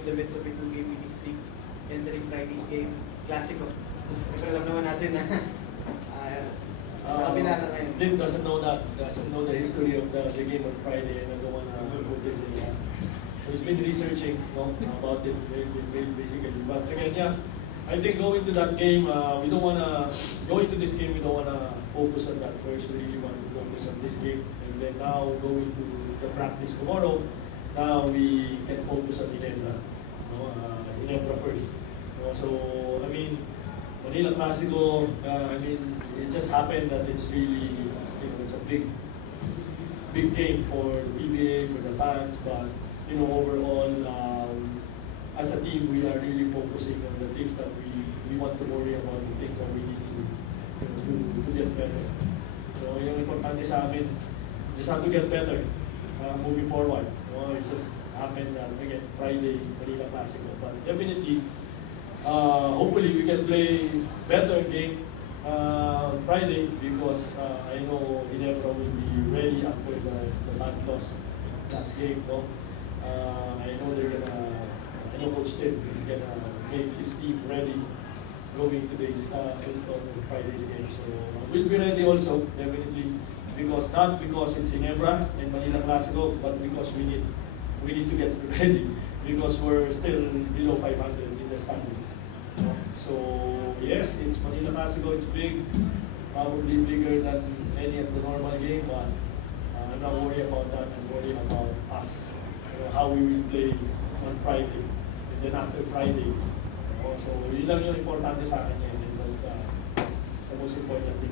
in the midst of a two-game winning streak, entering Friday's game, Clasico. Pero alam naman natin na sa kabila na ngayon. Flip doesn't know the history of the game on Friday, and I don't want to put this in. So he's been researching about it basically. But again, yeah, I think going to that game, we don't want to go into this game. We don't want to focus on that first. We really want to focus on this game, and then now going to the practice tomorrow. Now we can focus on Ginebra, Ginebra first. So I mean, Manila Clasico. I mean, it just happened that it's really, it's a big game for the PBA, for the fans. But overall, as a team, we are really focusing on the things that we want to worry about, the things that we need to get better. So yung importante sa amin, just have to get better moving forward. It just happened that again Friday, Manila Clasico. But definitely, hopefully we can play better game Friday because I know Ginebra will be ready after the bad loss last game. I know I know Coach Tim is gonna make his team ready going to Friday's game. So we'll be ready also definitely not because it's Ginebra and Manila Clasico, but because we need to get ready because we're still below 500 in the standing. So yes, it's Manila Clasico, it's big, probably bigger than any of the normal game, but I'm not worried about that. I'm worried about us, how we will play on Friday, and then after Friday. So yun lang yung importante sa akin ngayon, and that's the most important thing.